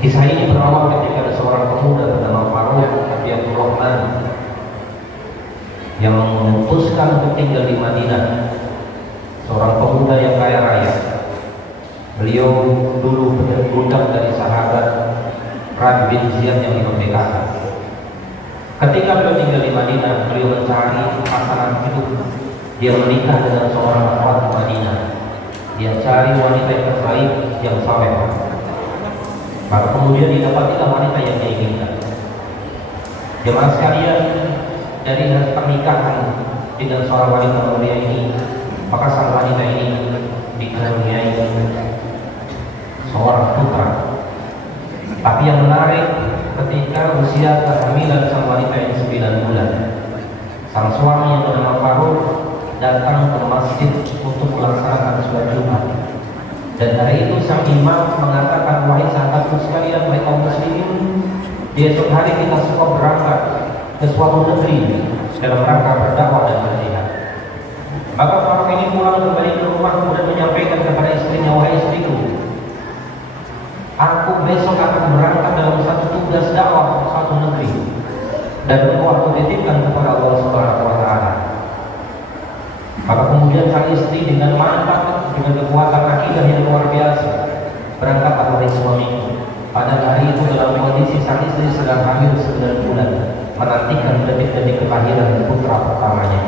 Kisah ini berawal ketika ada seorang pemuda bernama Faruq bin Abdurrahman yang memutuskan untuk tinggal di Madinah. Seorang pemuda yang kaya raya. Beliau dulu budak dari sahabat Rabi bin Ziyad yang dimerdekakan. Ketika beliau tinggal di Madinah, beliau mencari pasangan hidup. Dia menikah dengan seorang akhwat di Madinah. Dia cari wanita yang terbaik, yang saleh. Maka kemudian didapatilah wanita yang dia inginkan. Jemaah sekalian, dari pernikahan dengan seorang wanita mulia ini, maka sang wanita ini dikaruniai seorang putra. Tapi yang menarik, ketika usia kehamilan sang wanita ini 9 bulan, sang suami yang bernama Faruq datang ke masjid untuk melaksanakan sholat Jumat. Dan hari itu sang imam mengatakan, wahai sahabatku sekalian, wahai kaum muslimin, di esok hari kita semua berangkat ke suatu negeri dalam rangka berdakwah dan berjihad. Maka Faruq ini pulang kembali ke rumah kemudian menyampaikan kepada istrinya, wahai istriku, aku besok akan berangkat dalam satu tugas dakwah ke suatu negeri, dan aku titipkan kepada Allah Subhanahu wa Ta'ala. Maka kemudian sang istri dengan mantap, dengan kekuatan akidah yang luar biasa, berangkat dari suaminya. Pada hari itu dalam kondisi sang istri sedang hamil 9 bulan, menantikan detik-detik kelahiran putra pertamanya.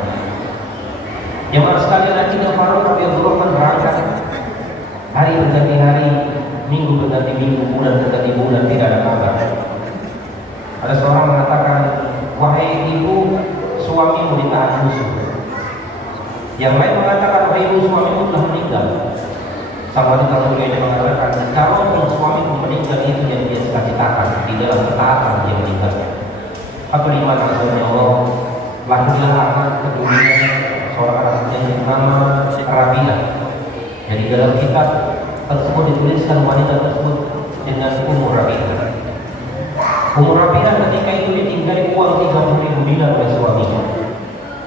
Jemaah sekalian, akidah Faruq bin Abdurrahman berangkat. Hari berganti hari, minggu berganti minggu, bulan berganti bulan, tidak ada kabar. Ada seorang mengatakan, wahai ibu, suamimu ditahan musuh. Yang lain mengatakan, wahai ibu, suamimu telah meninggal. Sang wanita mulia ini mengatakan, kalau suamimu meninggal itu yang dia cita-citakan, di dalam ketaatan dia meninggal. Apa lima nasabnya Allah, lahirlah anak ke dunia, seorang anak yang bernama Rabi'ah. Jadi dalam kitab tersebut dituliskan wanita tersebut dengan umur Rabi'ah. Umur Rabi'ah ketika itu ditinggali uang 30.000 dinar oleh suaminya.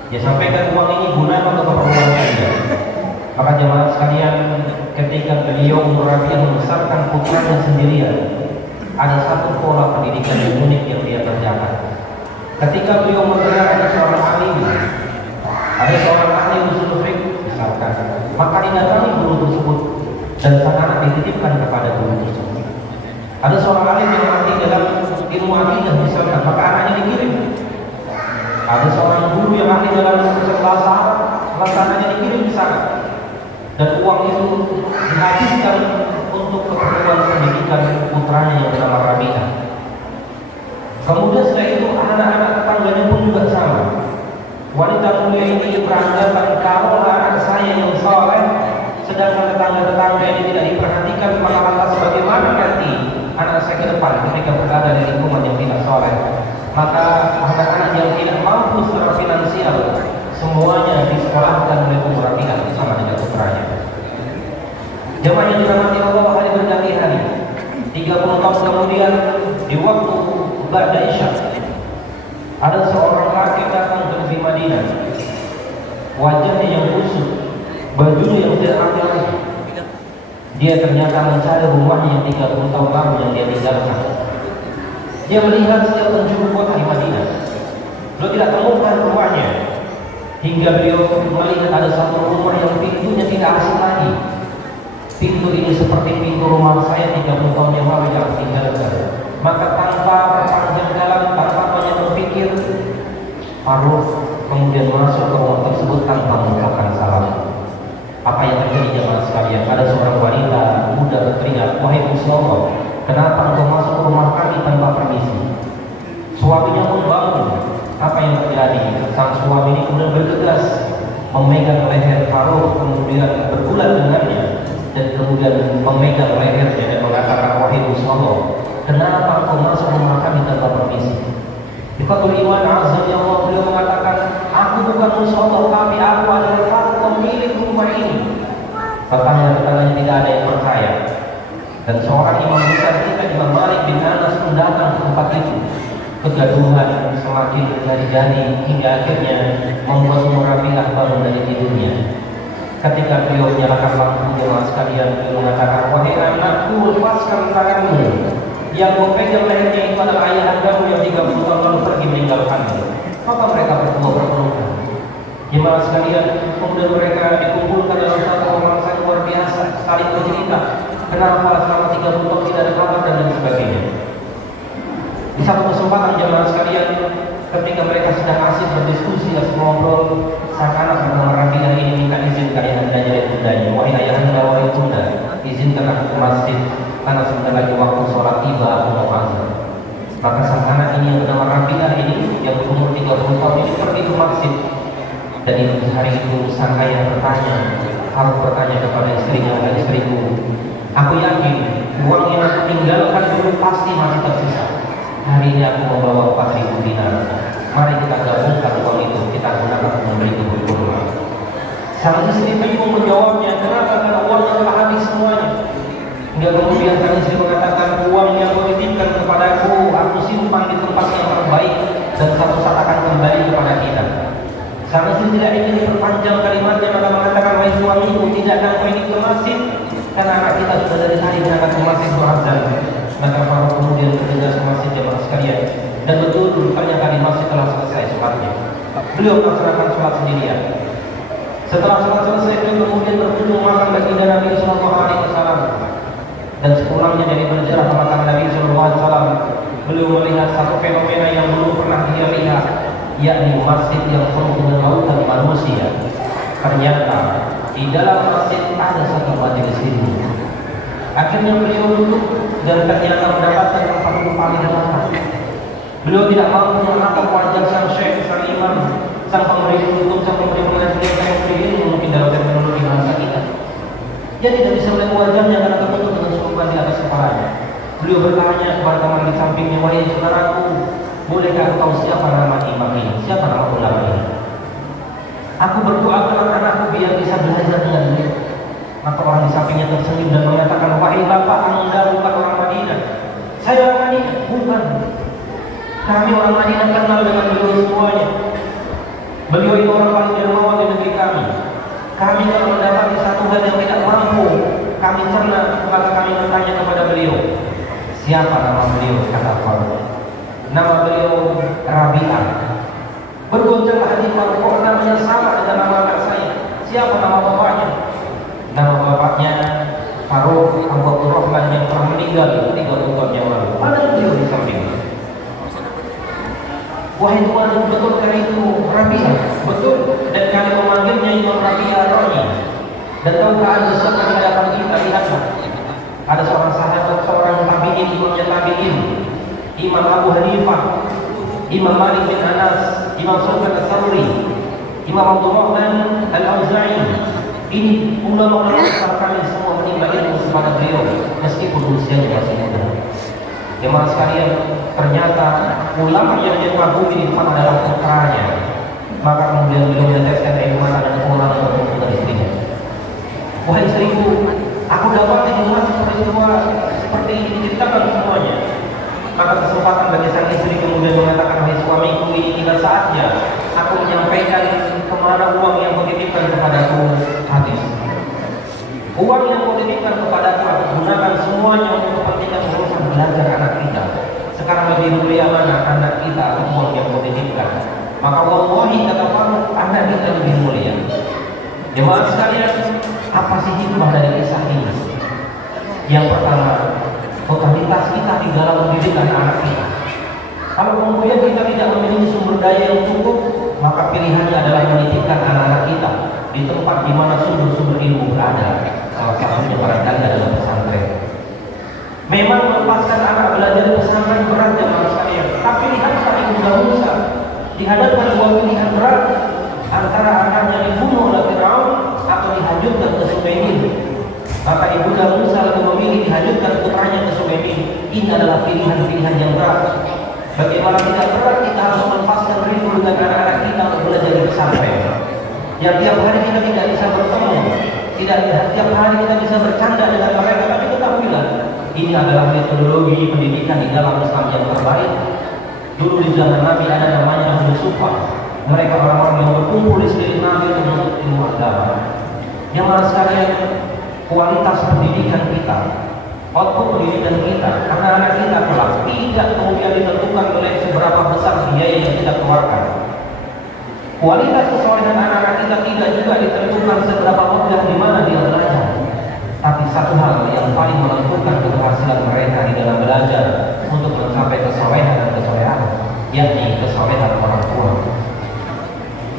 Dia sampaikan uang ini gunakan untuk keperluan dia. Maka jemaah sekalian, ketika beliau umur Rabi'ah membesarkan putranya sendirian, ada satu pola pendidikan yang unik yang dia kerjakan. Ketika beliau mendengar ada seorang alim, ada seorang ahli usul fiqh misalkan, maka didatangi guru tersebut dan sang anak dititipkan kepada guru tersebut. Ada seorang alim yang ahli dalam ilmu akidah misalkan, maka anaknya dikirim. Ada seorang guru yang ahli dalam bahasa Arab, maka anaknya dikirim di sana. Dan uang itu dihabiskan untuk keperluan pendidikan putranya yang bernama Rabi'ah. Kemudian setelah itu anak-anak tetangganya pun juga sama. Wanita mulia ini beranggapan, kalau anak saya yang saleh, sedangkan tetangga-tetangga ini tidak diperhatikan, maka lantas bagaimana nanti anak saya ke depan ketika berada di lingkungan yang tidak saleh? Maka anak-anak yang tidak mampu secara finansial semuanya disekolahkan oleh Ummu Rabi'ah bersama dengan putranya. Jemaah yang dirahmati Allah, hari berganti hari, 30 tahun kemudian, di waktu ba'da Isya, ada seorang laki datang ke negeri Madinah. Wajahnya yang kusut, bajunya yang tidak rapi. Dia ternyata mencari rumahnya yang 30 tahun lalu yang dia tinggalkan. Dia melihat setiap penjuru kota di Madinah. Beliau tidak temukan rumahnya, hingga beliau melihat ada satu rumah yang pintunya tidak asing lagi. Pintu ini seperti pintu rumah saya 30 tahun yang lalu yang tinggalkan. Maka tanpa panjang jalan, tanpa banyak berpikir, Faruq kemudian masuk ke rumah tersebut tanpa mengucapkan salam. Apa yang terjadi jemaah sekalian? Ada seorang wanita muda berteriak, wahai Rasulullah, kenapa engkau masuk ke rumah kami tanpa permisi? Suaminya pun bangun. Apa yang terjadi? Sang suami ini kemudian bergegas memegang leher Faruq, kemudian bergulat dengannya, dan kemudian memegang lehernya dan mengatakan, wahai Rasulullah, kenapa engkau masuk rumah kami tanpa permisi? Ikhwatul iman azza ya Allah, beliau mengatakan, aku bukan musuh Allah, tapi aku adalah Faruq, pemilik rumah ini. Tetangga-tetangganya tidak ada yang percaya. Dan seorang imam besar kita, Imam Malik bin Anas, pun datang ke tempat itu. Kegaduhan semakin terjadi hingga akhirnya membuat Ummu Rabi'ah bangun dari tidurnya. Ketika beliau menyalakan lampu, jemaah sekalian, beliau mengatakan, wahai anakku, lepaskan tanganmu, yang memegang lehernya itu adalah ayah andamu yang 30 tahun lalu pergi meninggalkanmu. Maka mereka berdua berpelukan. Jemaah sekalian, kemudian mereka dikumpulkan dalam satu orang sangat luar biasa, saling bercerita kenapa selama 30 tahun tidak ada kabar dan lain sebagainya. Di satu kesempatan jemaah sekalian, ketika mereka sedang asik berdiskusi dan ngobrol, sang anak bernama Rabi'ah ini minta izin ke ayah andanya dan bundanya. Wahai ayah anda, wahai bunda, izinkan aku ke masjid karena sebentar lagi waktu sholat tiba, aku mau azan. Maka sang anak ini yang bernama Rabi'ah ini yang berumur 30 tahun ini pergi ke masjid. Dan di hari itu sang ayah bertanya kepada istrinya, dan istriku, aku yakin uang yang aku tinggalkan dulu pasti masih tersisa. Hari ini aku membawa 4.000 dinar. Mari kita gabungkan uang itu, kita gunakan untuk membeli kebun kurma. Sang istri bingung menjawabnya, kenapa? Karena uangnya telah habis semuanya. Hingga kemudian sang istri mengatakan, uang yang kau titipkan kepadaku, aku simpan di tempat yang terbaik dan suatu saat akan kembali kepada kita. Sang istri tidak ingin diperpanjang kalimatnya, maka mengatakan, wahai suamiku, tidakkah kau ingin ke masjid? Karena anak kita sudah dari tadi berangkat ke masjid berazan. Maka Faruk kemudian bergegas ke masjid jemaah sekalian. Dan betul ternyata di masjid telah selesai sholatnya. Beliau melaksanakan sholat sendirian. Setelah sholat selesai, beliau kemudian berkunjung makan baginda Nabi Sallallahu Alaihi Wasallam. Dan sepulangnya dari berjalan makan Nabi Sallallahu Alaihi Wasallam, beliau melihat satu fenomena yang belum pernah dia lihat, yakni masjid yang penuh dengan lautan manusia. Ternyata di dalam masjid ada satu majelis ilmu. Akhirnya beliau duduk dan ternyata mendapatkan tempat duduk paling depan. Beliau tidak mampu menatap wajah sang syekh, sang imam, sang pemberi hukum, sang pemberi pengajian, sang pemberi ilmu, mungkin dalam terminologi bahasa kita. Dia tidak bisa melihat wajahnya karena tertutup dengan sorban di atas kepalanya. Beliau bertanya kepada teman di sampingnya, wahai saudaraku, bolehkah aku tahu siapa nama imam ini, siapa nama ulama ini? Aku berdoa agar anakku biar bisa belajar dengan dia. Maka orang di sampingnya tersenyum dan mengatakan, wahai bapak, anda bukan orang Madinah. Saya orang Madinah, bukan. Kami orang Madinah kenal dengan beliau semuanya. Beliau itu orang paling dermawan di negeri kami. Kami kalau mendapati satu hal yang tidak mampu kami cerna, maka kami bertanya kepada beliau. Siapa nama beliau? Kata Faruk. Nama beliau Rabi'ah. Bergoncanglah hati Faruk, kok namanya sama dengan nama anak saya. Siapa nama bapaknya? Nama bapaknya Faruk Abu Abdurrahman yang telah meninggal 30 tahun yang lalu. Ada beliau di samping. Wahai Tuhan, betul kan itu Rabi'ah? Betul. Dan kami memanggilnya Imam Rabi'ah Ra'i. Dan tahukah ada sesuatu di hadapan kita, lihatlah. Ada seorang sahabat, seorang tabi'in, imamnya tabi'in, Imam Abu Hanifah, Imam Malik bin Anas, Imam Sufyan Ats-Tsauri, Imam Abdurrahman Al-Auza'i. Ini ulama-ulama besar kami semua menimba ilmu kepada beliau meskipun usianya masih muda. Jemaah sekalian, ternyata ulama yang dia kagumi di depan adalah putranya. Maka kemudian beliau meneteskan air mata dan pulang bertemu dengan istrinya. Wahai istriku, aku dapat di rumah peristiwa seperti ini diceritakan semuanya. Maka kesempatan bagi sang istri kemudian mengatakan, wahai suamiku, ini tiba saatnya aku menyampaikan kemana uang yang kau titipkan kepadaku habis. Uang yang kau titipkan kepadaku aku gunakan semuanya untuk kepentingan urusan belajar anak kita. Sekarang lebih mulia mana anak kita atau uang yang kau titipkan? Maka wallahi kata Faruk, anak kita lebih mulia. Jemaah sekalian, apa sih hikmah dari kisah ini? Yang pertama, totalitas kita di dalam pendidikan anak kita. Kalau kemudian kita tidak memiliki sumber daya yang cukup, maka pilihannya adalah menitipkan anak-anak kita di tempat di mana sumber-sumber ilmu berada. Salah satunya barangkali adalah pesantren. Memang melepaskan anak belajar di pesantren berat jemaah sekalian. Tapi lihatlah Ibunda Musa dihadapkan dua pilihan berat, antara anaknya dibunuh oleh Firaun atau dihanyutkan ke Sungai Nil. Maka Ibunda Musa lalu memilih dihanyutkan putranya ke Sungai Nil. Ini adalah pilihan-pilihan yang berat. Bagaimana tidak berat kita harus melepaskan rindu dengan anak-anak kita untuk belajar di pesantren. Yang tiap hari kita tidak bisa bertemu, tidak tiap hari kita bisa bercanda dengan mereka, tapi ketahuilah ini adalah metodologi pendidikan di dalam Islam yang terbaik. Dulu di zaman Nabi ada namanya Ahlu Suffah. Mereka orang-orang yang berkumpul di sekeliling Nabi untuk menuntut ilmu agama. Yang mana sekalian, kualitas pendidikan kita, output pendidikan kita, anak-anak kita biaya yang kita keluarkan. Kualitas kesolehan anak-anak kita tidak juga ditentukan seberapa mudah di mana dia belajar. Tapi satu hal yang paling menentukan keberhasilan mereka di dalam belajar untuk mencapai kesolehan dan kesolehan, yakni kesolehan orang tua.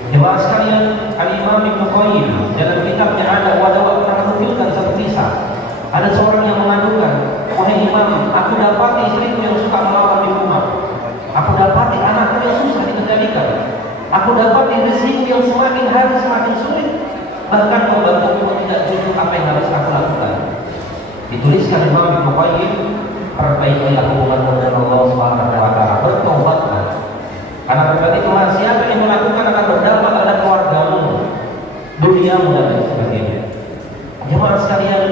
Jemaah sekalian, Al-Imam Ibnu Qayyim dalam kitabnya ada Wadawa pernah menunjukkan satu kisah. Ada seorang yang mengadukan, wahai Imam, aku dapati istriku yang suka melawan di rumah. Aku dapati anakku yang susah dikendalikan. Aku dapati rezekiku yang semakin hari semakin sulit. Bahkan pembantuku tidak jujur apa yang harus aku lakukan. Dituliskan Imam Ibnu Qayyim, perbaikilah hubunganmu dengan Allah Subhanahu wa taala, bertobatlah. Karena berarti Tuhan siapa yang melakukan akan berdampak pada keluargamu, duniamu dan lain sebagainya. Jemaah sekalian,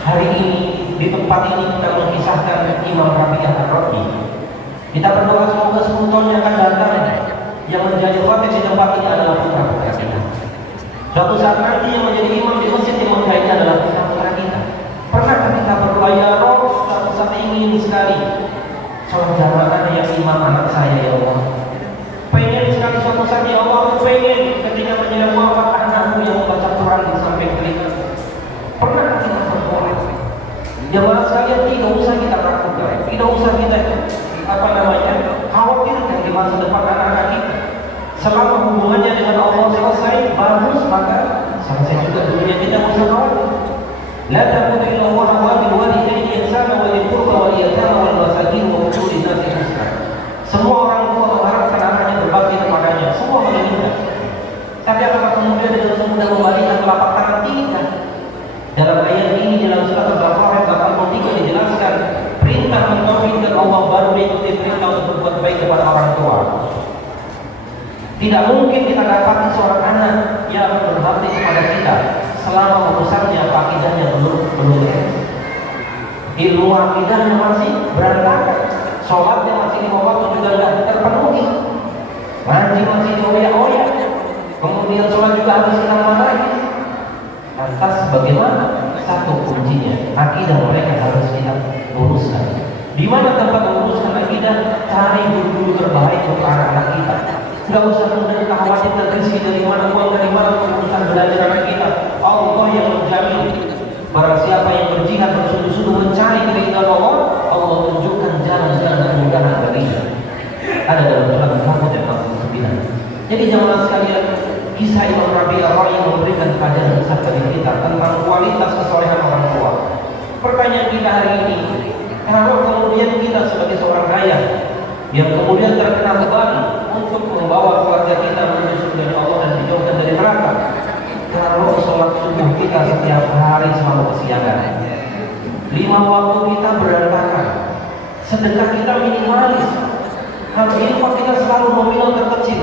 hari ini di tempat ini kita mengisahkan Imam Rabi'ah Ar-Ra'i. Kita berdoa semoga 10 tahun yang akan datang yang menjadi khatib di tempat ini adalah putra-putra kita. Suatu saat nanti yang menjadi imam di masjid yang mengkaitkan adalah putra-putra kita. Pernahkah kita berdoa, ya Rabb, suatu saat ingin sekali sholat jamaah yang imam anak saya, ya Allah. Pengen sekali suatu saat, ya Allah, aku pengen ketika menjadi wafat anakku yang membaca Quran di samping telinga. Pernahkah kita berdoa? Jemaah sekalian, tidak usah kita lakukan, tidak usah kita khawatirkan di masa depan anak-anak kita. Selama hubungannya dengan Allah selesai, bagus, maka selesai juga dunia kita, usah khawatir. La ta'budu illa Allah wa bil walidayni ihsana wa dhil qurba wal yatama wal masakin wa qul nasi husna. Semua orang tua mengharapkan anaknya berbakti kepadanya, semua menginginkan. Tapi apakah kemudian dengan semudah membalikkan telapak tangan? Tidak. Dalam ayat ini dalam surat Al-Baqarah 83 dijelaskan perintah mentauhidkan Allah baru diikuti perintah untuk berbuat baik kepada orang tua. Tidak mungkin kita dapati seorang anak yang berbakti kepada kita selama membesarnya akidahnya belum ilmu akidahnya masih berantakan, sholatnya masih 5 waktu juga tidak terpenuhi, ngaji masih dioyak-oyak, kemudian sholat juga harus kita lagi. Lantas bagaimana? Satu kuncinya, akidah mereka harus kita luruskan. Di mana tempat meluruskan akidah? Cari guru-guru terbaik untuk anak-anak kita. Tidak usah kemudian kita khawatirkan rezeki dari mana, uang dari mana untuk urusan belajar anak kita. Allah yang menjamin. Barang siapa yang berjihad bersungguh-sungguh mencari keridhaan Allah, Allah tunjukkan jalan-jalan kemudahan baginya. Ada dalam surat Al-Fatihah ayat 49. Jadi jemaah sekalian, kisah Imam Rabi'ah Ar-Ra'i yang memberikan pelajaran besar bagi kita tentang kualitas kesolehan orang tua. Pertanyaan kita hari ini, kalau kemudian kita sebagai seorang ayah yang kemudian terkena beban untuk membawa keluarga kita menuju surga Allah dan dijauhkan dari neraka, kalau sholat subuh kita setiap hari selalu kesiangan, 5 waktu kita berantakan, sedekah kita minimalis, kalau infak kita selalu nominal terkecil,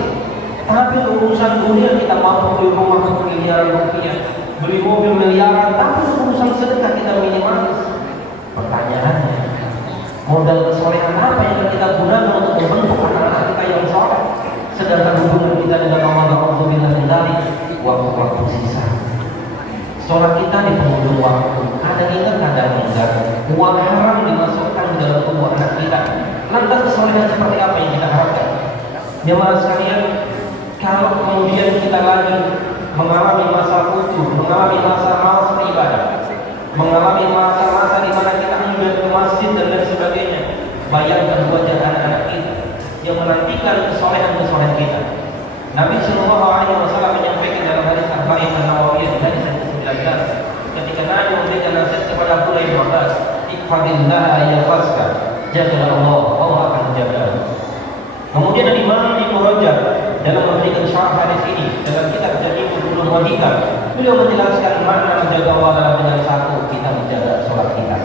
tapi urusan dunia kita mampu beli rumah bermiliaran rupiah, beli mobil miliaran, tapi urusan sedekah kita minimalis. Pertanyaannya, modal kesolehan apa yang kita gunakan untuk membentuk anak-anak kita yang soleh? Sedangkan hubungan kita dengan Allah dari waktu-waktu sisa. Sholat kita di penghujung waktu. Ada ingat, ada enggak? Uang haram dimasukkan di dalam tubuh anak kita. Lantas kesolehan seperti apa yang kita harapkan? Jemaah sekalian, kalau kemudian kita lagi mengalami masa lucu, mengalami masa malas beribadah, mengalami masa-masa di mana kita enggan ke masjid dan lain sebagainya, bayangkan wajah anak-anak kita yang menantikan kesolehan-kesolehan kita. Nabi Shallallahu Alaihi Wasallam menyampaikan dalam hadis Arba'in An-Nawawiyah di hadis 19 ketika Nabi memberikan nasihat kepada Abdullah bin Abbas, "Ikhfadillah yahfazka," jagalah Allah, Allah akan menjaga. Kemudian Imam Ibnu Rajab dalam memberikan syarah hadis ini dalam kitab Jami'ul Ulum wal Hikam, beliau menjelaskan makna menjaga Allah dalam dengan satu, kita menjaga sholat kita.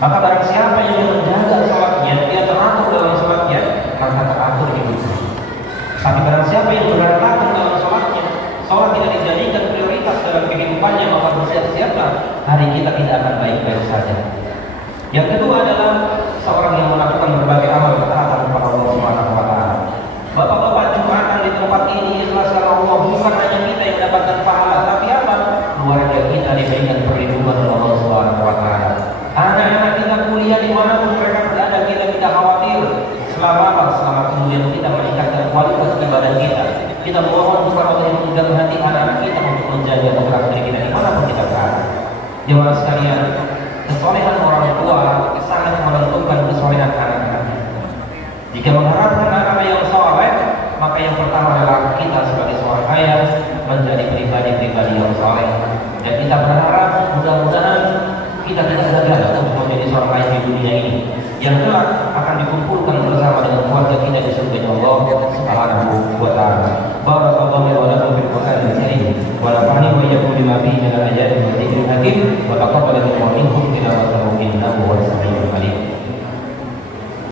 Maka barang siapa yang menjaga sholatnya, dia teratur dalam sholatnya, maka teratur hidupnya. Tapi barang siapa yang berantakan dalam sholatnya, sholat tidak dijadikan prioritas dalam kehidupannya, maka bersiap-siaplah hari kita tidak akan baik-baik saja. Yang kedua adalah seorang yang melakukan berbagai amal ketaatan kepada Allah Subhanahu wa taala. Bapak-bapak Jumatan di tempat ini ikhlas karena Allah, bukan hanya kita yang mendapatkan pahala, tapi apa? Keluarga kita diberikan perlindungan oleh Allah Subhanahu wa taala. Anak-anak kita kuliah dimanapun mereka berada, kita tidak khawatir. Selama apa? Selama kemudian kita meningkatkan kualitas ibadah kita. Kita mohon kepada Allah yang menjaga hati anak-anak kita untuk menjaga akhlak diri kita dimanapun kita berada. Jemaah sekalian, kesolehan orang tua sangat menentukan kesolehan anak-anaknya. Jika mengharapkan anak yang soleh, maka yang pertama adalah kita sebagai seorang ayah menjadi pribadi-pribadi yang soleh. Dan kita berharap mudah-mudahan kita tidak gagal untuk menjadi seorang ayah di dunia ini yang kelak akan dikumpulkan bersama dengan keluarga kita di surga Allah Subhanahu wa taala. Barakallahu wa lakum fil Qur'anil karim wa nafa'ani wa iyyakum bima fihi min